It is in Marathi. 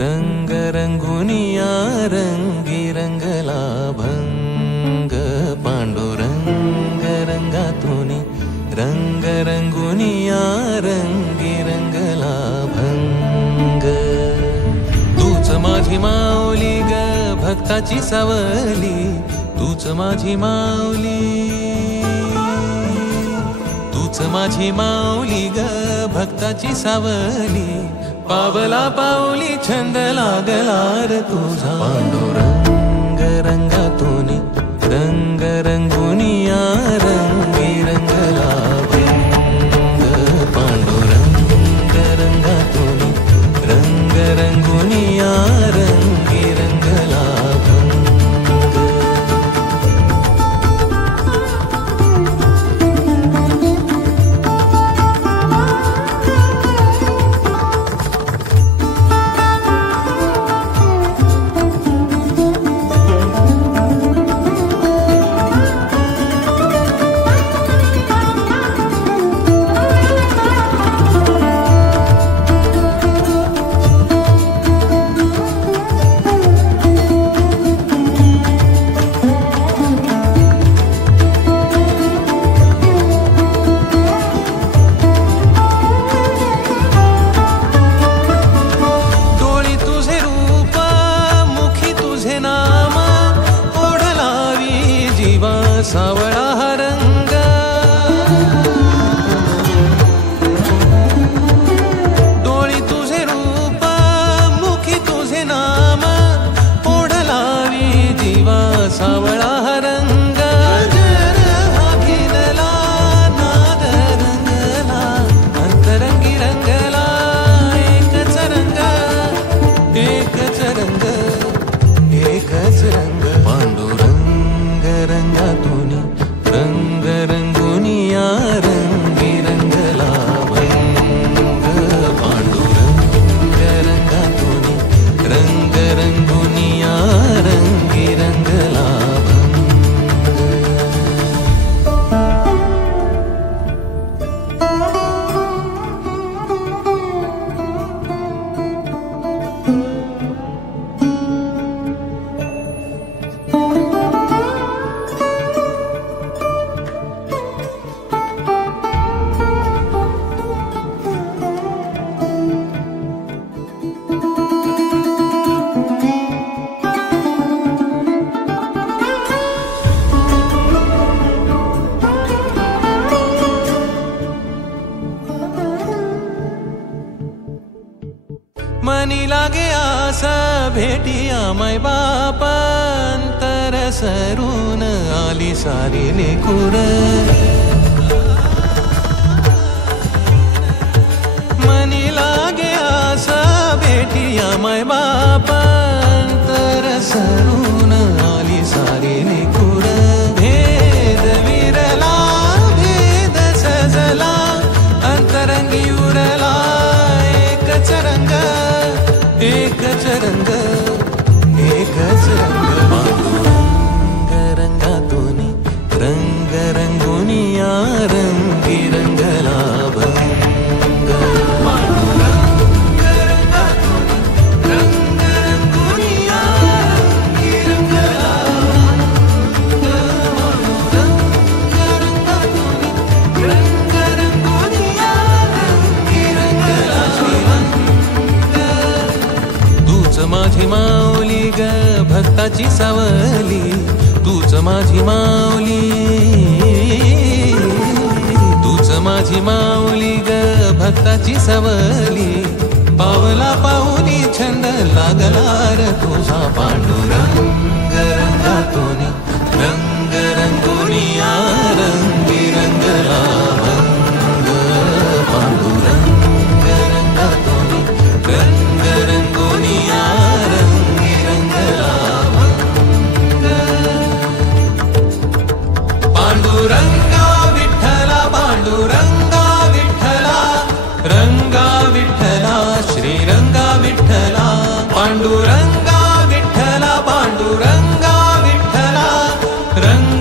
रंग रंगुनिया रंगी रंगला भंग पांडुरंग रंगातूनी रंग रंगुनिया रंगी रंगला भंग तूच माझी माऊली ग भक्ताची सावली तूच माझी माऊली तूच माझी माऊली ग भक्ताची सावली पावला पाऊली छंद लागला रे तुझा पांडुरंग रंगातूनी रंग रंगुनिया रंगी रंगला भंग पांडुरंग रंगातूनी रंग रंगुनिया रंगी रंगला सावळा हा रंग डोळी तुझे रूप मुखी तुझे नाम ओढ लावी जीवा सावळा हा रंग हा घेरला नाद रंगला अंतरंगी रंगला एकच रंग एकच रंग एकच रंग पांडुरंग रंगातूनी रंग रंगुनिया रंगी रंगला भंग पांडुरंग रंगातूनी रंग रंगुनिया रंगी रंगला मनी लागे आसा भेटिया मै बाप अंतर सरून आली सारी लेकुर मनी लागे आसा भेटिया मै बाप अंतर सरून आली सारी लेकुर भेद विरला भेद सजला अंतरंगी उरला एकच रंग एकच रंग एकच रंग पांडुरंग रंगातूनी रंग रंगुनिया रंगी रंगला भंग पांडुरंग रंगातूनी रंग रंगुनिया रंगी रंगला पांडुरंग रंगातूनी रंग रंगुनिया रंगी रंगला तूच माझी माऊली ग भक्ताची सावली तूच माझी माऊली भक्ताची सवली पावला पाऊली छंद लागला र तुझा पांडुरंग रंगातून रंग रंगोनिया रंगी रंगला भंग पांडुरंग रंगातून रंग रंगोनिया रंगी रंगला भंग पांडुरंगा विठ्ठला पांडुरंगा विठ्ठला रंगा विठ्ठला श्रीरंगा विठ्ठला पांडुरंगा विठ्ठला पांडुरंगा विठ्ठला रंग